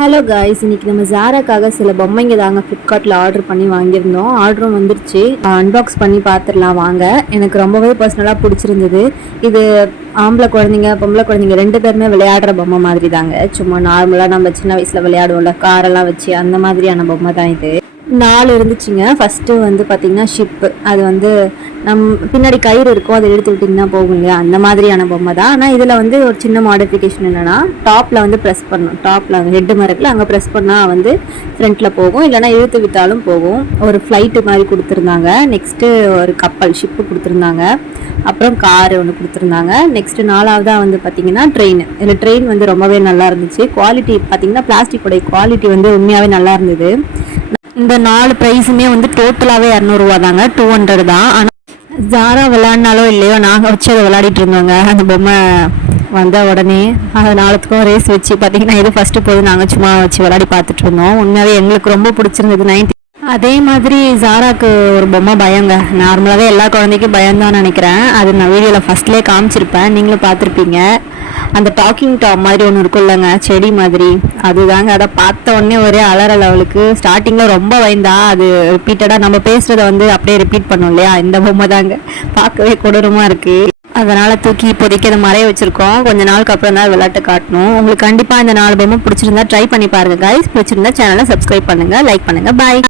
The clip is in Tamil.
ஹலோ காய்ஸ், இன்னைக்கு நம்ம ஜாராக்காக சில பொம்மைங்க தாங்க ஃப்ளிப்கார்ட்டில் ஆர்டர் பண்ணி வாங்கியிருந்தோம். ஆர்டரும் வந்துருச்சு. அன்பாக்ஸ் பண்ணி பார்த்துடலாம் வாங்க. எனக்கு ரொம்பவே பர்சனலாக பிடிச்சிருந்தது. இது ஆம்பளை குழந்தைங்க பொம்பளை குழந்தைங்க 2 பேருமே விளையாடுற பொம்மை மாதிரி தாங்க. சும்மா நார்மலாக நம்ம சின்ன வயசில் விளையாடுவோம்ல, காரெல்லாம் வச்சு அந்த மாதிரியான பொம்மை தான் இது. 4 இருந்துச்சுங்க. ஃபஸ்ட்டு வந்து பார்த்திங்கன்னா ஷிப்பு. அது வந்து பின்னாடி கயிறு இருக்கும், அதை எடுத்து விட்டிங்கன்னா போகும் இல்லையா, அந்த மாதிரியான பொம்மை தான். ஆனால் இதில் வந்து ஒரு சின்ன மாடிஃபிகேஷன் என்னென்னா, டாப்பில் வந்து ப்ரெஸ் பண்ணணும். டாப்பில் ஹெட்டு மரக்கில் அங்கே ப்ரெஸ் பண்ணால் வந்து ஃப்ரண்ட்டில் போகும், இல்லைனா இழுத்து விட்டாலும் போகும். ஒரு ஃப்ளைட்டு மாதிரி கொடுத்துருந்தாங்க. நெக்ஸ்ட்டு ஒரு கப்பல் ஷிப்பு கொடுத்துருந்தாங்க. அப்புறம் காரு ஒன்று கொடுத்துருந்தாங்க. நெக்ஸ்ட்டு 4ஆவதாக வந்து பார்த்திங்கன்னா ட்ரெயின். இதில் ட்ரெயின் வந்து ரொம்பவே நல்லா இருந்துச்சு. குவாலிட்டி பார்த்திங்கன்னா பிளாஸ்டிக்கோடைய குவாலிட்டி வந்து உண்மையாகவே நல்லா இருந்தது. இந்த 4 ப்ரைஸுமே வந்து டோட்டலாகவே 200 ரூபா தாங்க, 200 தான். ஆனால் ஜாரா விளையாடினாலோ இல்லையோ, நாங்கள் வச்சு அதை விளையாடிட்டு இருந்தோங்க. அந்த பொம்மை வந்த உடனே அது 4த்துக்கும் ரேஸ் வச்சு பார்த்தீங்கன்னா இது ஃபஸ்ட்டு போது நாங்கள் சும்மா வச்சு விளையாடி பார்த்துட்டு இருந்தோம். உண்மையாகவே எங்களுக்கு ரொம்ப பிடிச்சிருந்தது. 90 அதே மாதிரி ஜாராக்கு ஒரு பொம்மை பயங்க. நார்மலாகவே எல்லா குழந்தைக்கும் பயம்தான் நினைக்கிறேன். அது நான் வீடியோவில் ஃபஸ்ட்லேயே காமிச்சிருப்பேன், நீங்களும் பார்த்துருப்பீங்க. அந்த டாக்கிங் டாப் மாதிரி ஒன்று இருக்கும் இல்லைங்க, செடி மாதிரி, அதுதாங்க. அதை பார்த்த உடனே ஒரே அலறல் அவளுக்கு. ஸ்டார்டிங்கில் ரொம்ப பயந்தா. அது ரிப்பீட்டடாக நம்ம பேசுகிறத வந்து அப்படியே ரிப்பீட் பண்ணோம் இல்லையா, இந்த பொம்மை தாங்க. பார்க்கவே கொடூரமாக இருக்குது. அதனால் தூக்கி இப்போதைக்கு அதை மறைய வச்சுருக்கோம். கொஞ்ச நாளுக்கு அப்புறம் தான் விளையாட்டு காட்டணும். உங்களுக்கு கண்டிப்பாக இந்த 4 பொம்மை பிடிச்சிருந்தா ட்ரை பண்ணி பாருங்கள் கைஸ். பிடிச்சிருந்தா சேனலை சப்ஸ்கிரைப் பண்ணுங்கள், லைக் பண்ணுங்கள். பாய்.